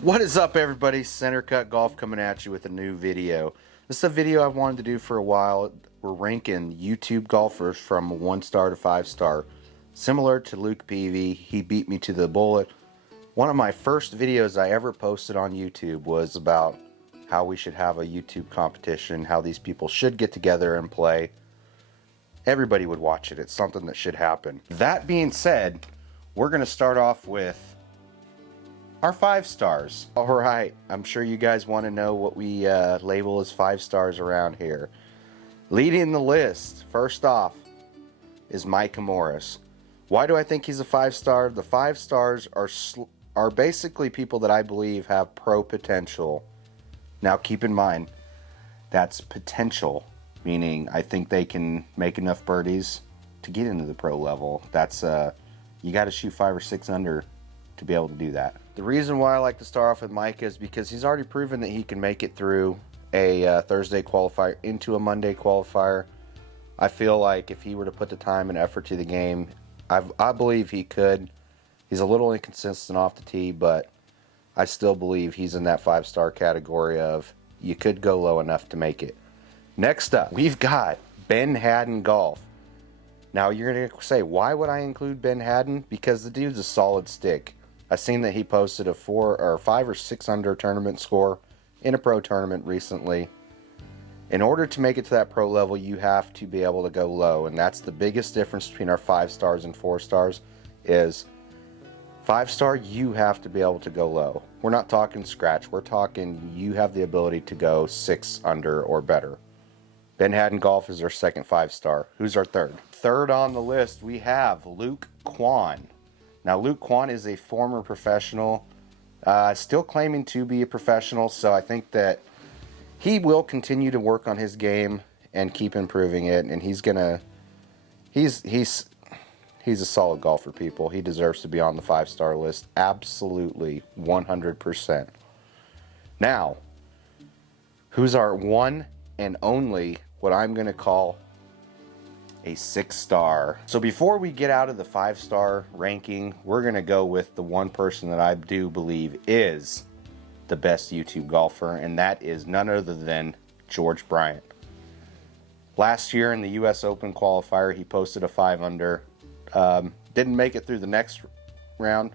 What is up, everybody? Center Cut Golf coming at you with a new video. This is a video I've wanted to do for a while. We're ranking YouTube golfers from 1 star to 5 star. Similar to Luke Peavey, he beat me to the bullet. One of my first videos I ever posted on YouTube was about how we should have a YouTube competition, how these people should get together and play. Everybody would watch it. It's something that should happen. That being said, we're going to start off with our 5 stars. Alright, I'm sure you guys want to know what we label as 5 stars around here. Leading the list, first off, is Micah Morris. Why do I think he's a 5 star? The 5 stars are basically people that I believe have pro potential. Now keep in mind, that's potential, meaning I think they can make enough birdies to get into the pro level. That's you got to shoot 5 or 6 under to be able to do that. The reason why I like to start off with Micah is because he's already proven that he can make it through a Thursday qualifier into a Monday qualifier. I feel like if he were to put the time and effort to the game, I believe he could. He's a little inconsistent off the tee, but I still believe he's in that 5 star category of you could go low enough to make it. Next up, we've got Ben Haddon Golf. Now you're going to say, why would I include Ben Haddon? Because the dude's a solid stick. I seen that he posted a 5 or 6 under tournament score in a pro tournament recently. In order to make it to that pro level, you have to be able to go low, and that's the biggest difference between our 5 stars and 4 stars is 5 star, you have to be able to go low. We're not talking scratch. We're talking you have the ability to go 6 under or better. Ben Haddon Golf is our second 5 star. Who's our third? Third on the list, we have Luke Quan. Now, Luke Quan is a former professional, still claiming to be a professional, so I think that he will continue to work on his game and keep improving it, and he's a solid golfer, people. He deserves to be on the 5 star list, absolutely, 100%. Now, who's our one and only, what I'm going to call a 6 star. So before we get out of the 5 star ranking, we're going to go with the one person that I do believe is the best YouTube golfer, and that is none other than George Bryant. Last year in the US Open qualifier, he posted a 5 under. Didn't make it through the next round.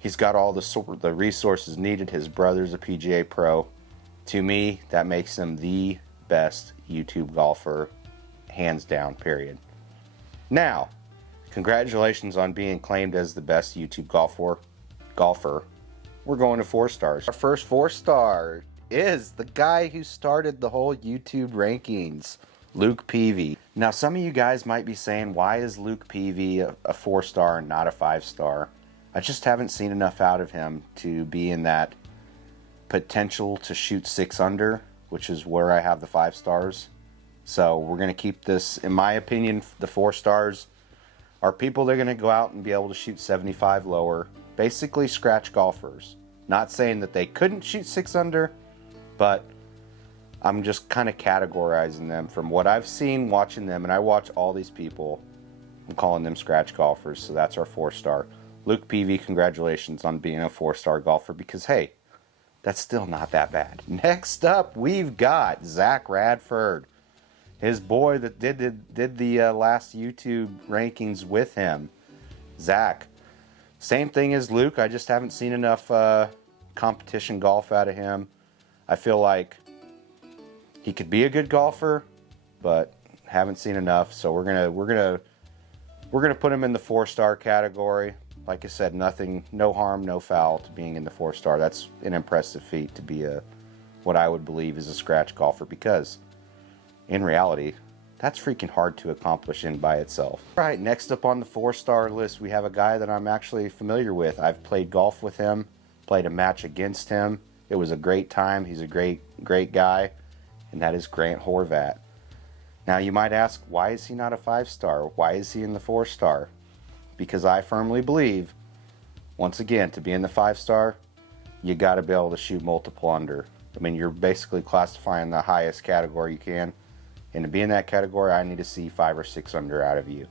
He's got all the resources needed. His brother's a PGA pro. To me, that makes him the best YouTube golfer, hands down, period. Now, congratulations on being claimed as the best YouTube golfer. We're going to 4 stars. Our first 4 star is the guy who started the whole YouTube rankings, Luke Peavey. Now, some of you guys might be saying, why is Luke Peavey a 4 star and not a 5 star? I just haven't seen enough out of him to be in that potential to shoot 6 under, which is where I have the 5 stars. So we're going to keep this, in my opinion, the 4 stars are people that are going to go out and be able to shoot 75 lower. Basically scratch golfers. Not saying that they couldn't shoot 6 under, but I'm just kind of categorizing them from what I've seen watching them, and I watch all these people. I'm calling them scratch golfers, so that's our 4 star. Luke Peavey, congratulations on being a 4 star golfer, because hey, that's still not that bad. Next up, we've got Zach Radford. His boy that did the last YouTube rankings with him. Zach. Same thing as Luke. I just haven't seen enough competition golf out of him. I feel like he could be a good golfer, but haven't seen enough. So we're gonna put him in the 4 star category. Like I said, no harm, no foul to being in the 4 star. That's an impressive feat to be what I would believe is a scratch golfer, because in reality, that's freaking hard to accomplish in by itself. All right, next up on the 4 star list, we have a guy that I'm actually familiar with. I've played golf with him, played a match against him. It was a great time. He's a great guy, and that is Grant Horvat. Now you might ask, why is he not a 5 star? Why is he in the 4 star? Because I firmly believe, once again, to be in the 5 star, you got to be able to shoot multiple under. I mean, you're basically classifying the highest category you can. And to be in that category, I need to see 5 or 6 under out of you.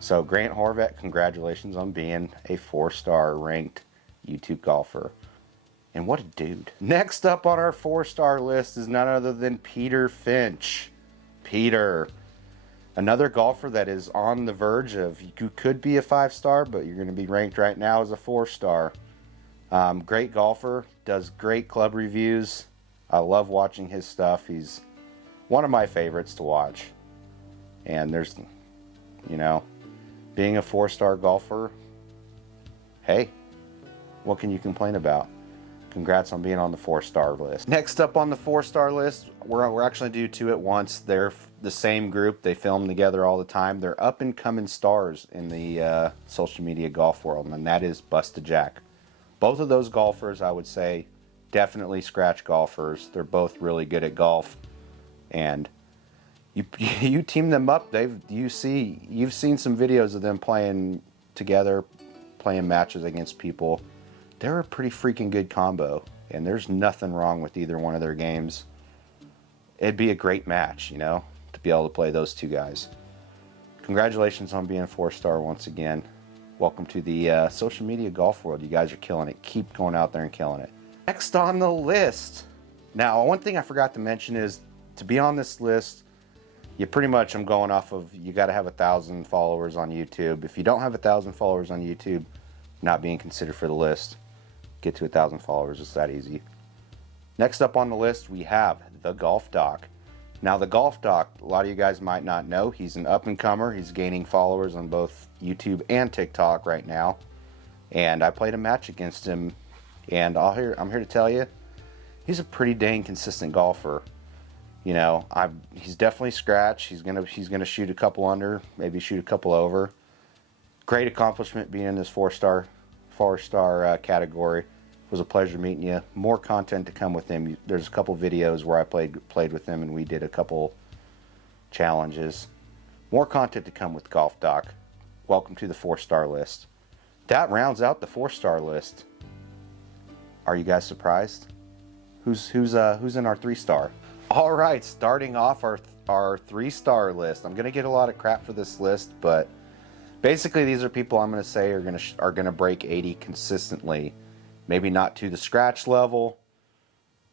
So Grant Horvat, congratulations on being a 4 star ranked YouTube golfer. And what a dude. Next up on our 4-star list is none other than Peter Finch. Peter, another golfer that is on the verge of, you could be a 5-star, but you're going to be ranked right now as a 4-star. Great golfer, does great club reviews. I love watching his stuff. He's one of my favorites to watch. And there's, you know, being a 4-star golfer, hey, what can you complain about? Congrats on being on the 4-star list. Next up on the 4-star list, we're actually do 2 at once. They're the same group. They film together all the time. They're up-and-coming stars in the social media golf world, and that is Busta Jack. Both of those golfers, I would say, definitely scratch golfers. They're both really good at golf, and you team them up. You've seen some videos of them playing together, playing matches against people. They're a pretty freaking good combo, and there's nothing wrong with either one of their games. It'd be a great match, you know, to be able to play those 2 guys. Congratulations on being a 4-star once again. Welcome to the social media golf world. You guys are killing it. Keep going out there and killing it. Next on the list. Now, one thing I forgot to mention is, to be on this list, you pretty much, I'm going off of, you got to have 1,000 followers on YouTube. If you don't have 1,000 followers on YouTube, not being considered for the list. Get to 1,000 followers, it's that easy. Next up on the list, we have the Golf Doc. Now, the Golf Doc, a lot of you guys might not know, he's an up-and-comer. He's gaining followers on both YouTube and TikTok right now. And I played a match against him, and I'm here to tell you, he's a pretty dang consistent golfer. You know, he's definitely scratch. He's gonna shoot a couple under, maybe shoot a couple over. Great accomplishment being in this 4-star category. It was a pleasure meeting you. More content to come with him. There's a couple videos where I played with him and we did a couple challenges. More content to come with Golf Doc. Welcome to the 4-star list. That rounds out the 4-star list. Are you guys surprised? Who's in our 3-star? All right, starting off our 3-star list. I'm gonna get a lot of crap for this list, but basically, these are people I'm going to say are going to break 80 consistently. Maybe not to the scratch level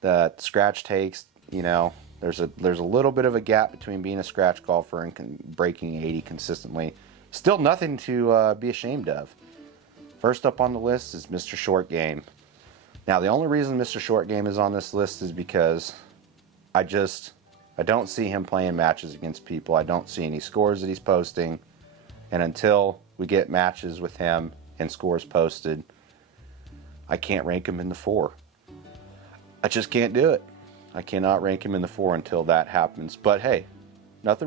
that scratch takes. You know, there's a little bit of a gap between being a scratch golfer and breaking 80 consistently. Still nothing to be ashamed of. First up on the list is Mr. Short Game. Now, the only reason Mr. Short Game is on this list is because I don't see him playing matches against people. I don't see any scores that he's posting. And until we get matches with him and scores posted, I can't rank him in the 4. I just can't do it. I cannot rank him in the 4 until that happens. But hey, nothing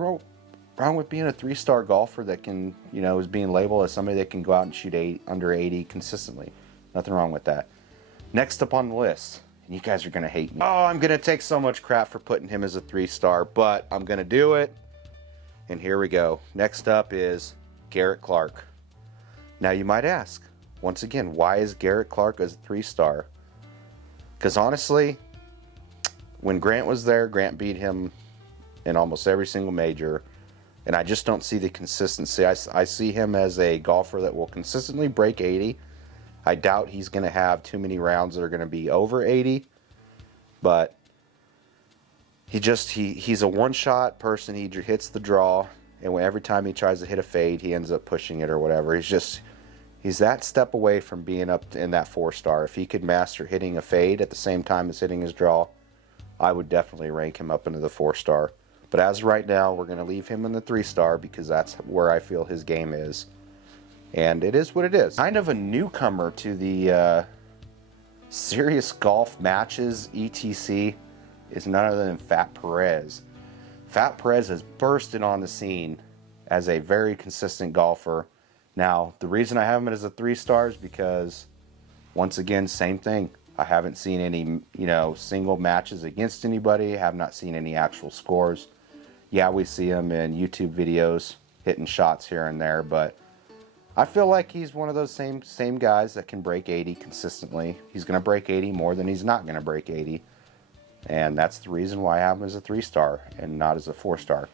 wrong with being a 3-star golfer that can, you know, is being labeled as somebody that can go out and shoot under 80 consistently. Nothing wrong with that. Next up on the list, and you guys are going to hate me. Oh, I'm going to take so much crap for putting him as a 3-star, but I'm going to do it. And here we go. Next up is Garrett Clark. Now you might ask, once again, why is Garrett Clark as a 3-star? Because honestly, when Grant was there, Grant beat him in almost every single major, and I just don't see the consistency. I see him as a golfer that will consistently break 80. I doubt he's going to have too many rounds that are going to be over 80, but he's a one-shot person. He hits the draw. And every time he tries to hit a fade, he ends up pushing it or whatever. He's that step away from being up in that 4-star. If he could master hitting a fade at the same time as hitting his draw, I would definitely rank him up into the 4-star. But as of right now, we're going to leave him in the 3-star because that's where I feel his game is. And it is what it is. Kind of a newcomer to the serious golf matches, etc., is none other than Fat Perez. Fat Perez has bursted on the scene as a very consistent golfer. Now, the reason I have him as a 3-star is because, once again, same thing. I haven't seen any, single matches against anybody. Have not seen any actual scores. Yeah, we see him in YouTube videos hitting shots here and there, but I feel like he's one of those same guys that can break 80 consistently. He's going to break 80 more than he's not going to break 80. And that's the reason why I have him as a 3-star and not as a 4-star.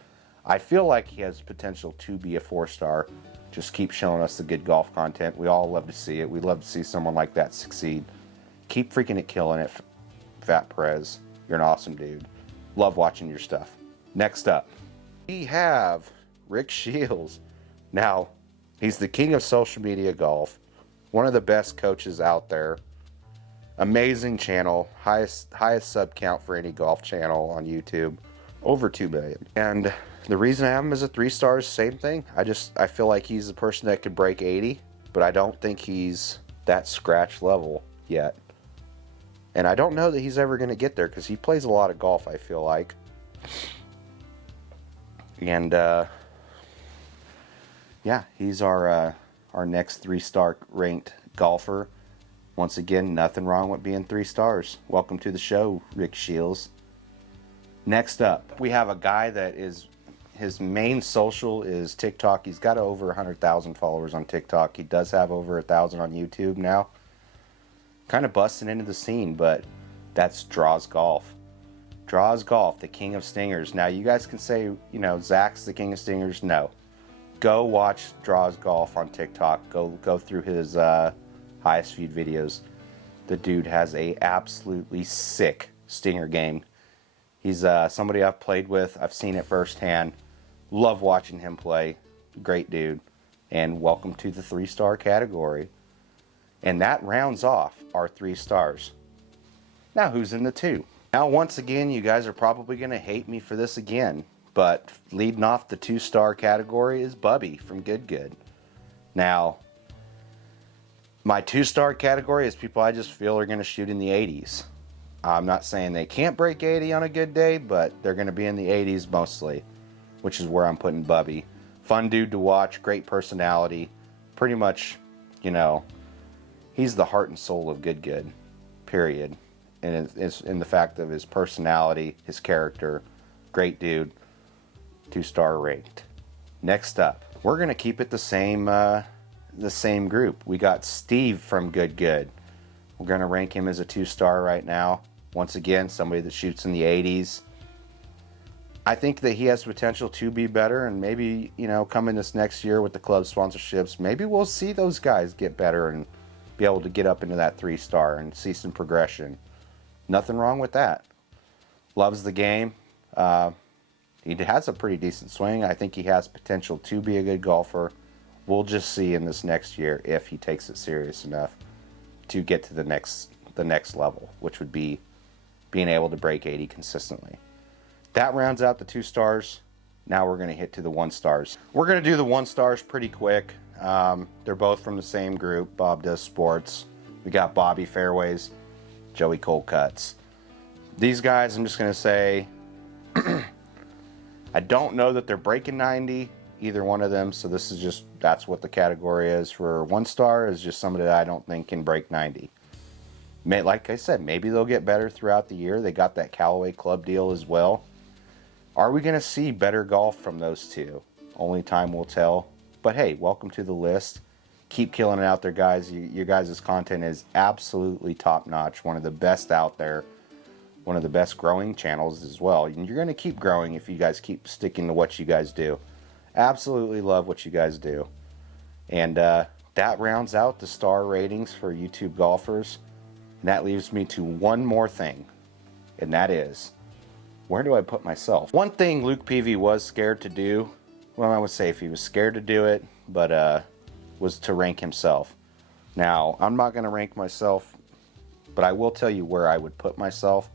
I feel like he has potential to be a 4-star. Just keep showing us the good golf content. We all love to see it. We love to see someone like that succeed. Keep freaking it, killing it, Fat Perez. You're an awesome dude. Love watching your stuff. Next up, we have Rick Shields. Now, he's the king of social media golf. One of the best coaches out there. Amazing channel. Highest sub count for any golf channel on YouTube. Over 2 million. And the reason I have him as a 3 stars, same thing. I feel like he's the person that could break 80, but I don't think he's that scratch level yet. And I don't know that he's ever going to get there because he plays a lot of golf, I feel like. And yeah, he's our next 3-star ranked golfer. Once again, nothing wrong with being 3 stars. Welcome to the show, Rick Shields. Next up, we have a guy that is, his main social is TikTok. He's got over 100,000 followers on TikTok. He does have over 1,000 on YouTube now. Kind of busting into the scene, but that's Draws Golf. Draws Golf, the king of stingers. Now, you guys can say, you know, Zach's the king of stingers. No. Go watch Draws Golf on TikTok. Go through his highest viewed videos. The dude has a absolutely sick stinger game. He's somebody I've played with. I've seen it firsthand. Love watching him play. Great dude. And welcome to the 3-star category. And that rounds off our 3 stars. Now who's in the 2? Now once again, you guys are probably going to hate me for this again. But leading off the 2-star category is Bubby from Good Good. Now, my 2-star category is people I just feel are going to shoot in the 80s. I'm not saying they can't break 80 on a good day, but they're going to be in the 80s mostly, which is where I'm putting Bubby. Fun dude to watch, great personality. Pretty much, you know, he's the heart and soul of Good Good, period. And it's in the fact of his personality, his character. Great dude. 2-star ranked. Next up, we're going to keep it the same group. We got Steve from Good Good. We're going to rank him as a 2-star right now. Once again, somebody that shoots in the 80s. I think that he has potential to be better, and maybe, you know, coming this next year with the club sponsorships, maybe we'll see those guys get better and be able to get up into that 3-star and see some progression. Nothing wrong with that. Loves the game. He has a pretty decent swing. I think he has potential to be a good golfer. We'll just see in this next year if he takes it serious enough to get to the next level, which would be being able to break 80 consistently. That rounds out the 2 stars. Now we're going to hit to the 1 stars. We're going to do the 1 stars pretty quick. They're both from the same group. Bob Does Sports. We got Bobby Fairways, Joey Cold Cuts. These guys, I'm just going to say, I don't know that they're breaking 90, either one of them. So this is just, that's what the category is for 1 star, is just somebody that I don't think can break 90. Like I said, maybe they'll get better throughout the year. They got that Callaway Club deal as well. Are we going to see better golf from those 2? Only time will tell. But hey, welcome to the list. Keep killing it out there, guys. Your guys' content is absolutely top-notch. One of the best out there. One of the best growing channels as well. And you're going to keep growing if you guys keep sticking to what you guys do. Absolutely love what you guys do. And that rounds out the star ratings for YouTube golfers. And that leaves me to one more thing. And that is, where do I put myself? One thing Luke Peavey was scared to do, well, I would say if he was scared to do it, but was to rank himself. Now, I'm not going to rank myself, but I will tell you where I would put myself,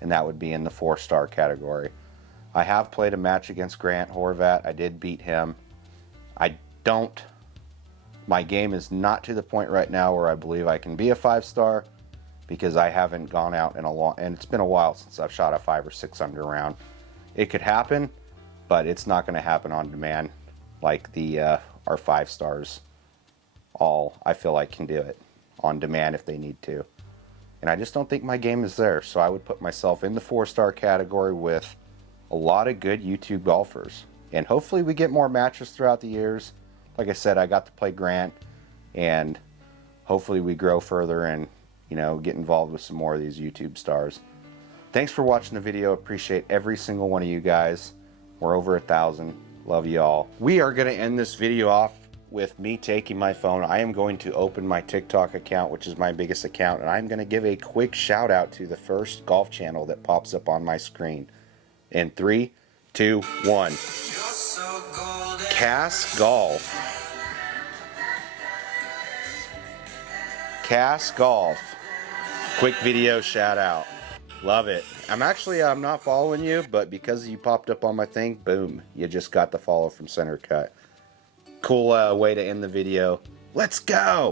and that would be in the 4-star category. I have played a match against Grant Horvat. I did beat him. My game is not to the point right now where I believe I can be a 5-star, because I haven't gone out in a long, and it's been a while since I've shot a 5 or 6 under round. It could happen, but it's not going to happen on demand like our 5 stars all, I feel like, can do it on demand if they need to. And I just don't think my game is there. So I would put myself in the 4-star category with a lot of good YouTube golfers. And hopefully we get more matches throughout the years. Like I said, I got to play Grant, and hopefully we grow further and, you know, get involved with some more of these YouTube stars. Thanks for watching the video. Appreciate every single one of you guys. We're over 1,000. Love you all. We are going to end this video off with me taking my phone, I am going to open my TikTok account, which is my biggest account, and I'm going to give a quick shout out to the first golf channel that pops up on my screen. In 3, 2, 1. Cass Golf. Cass Golf. Quick video shout out. Love it. I'm not following you, but because you popped up on my thing, boom, you just got the follow from Center Cut. Cool way to end the video. Let's go!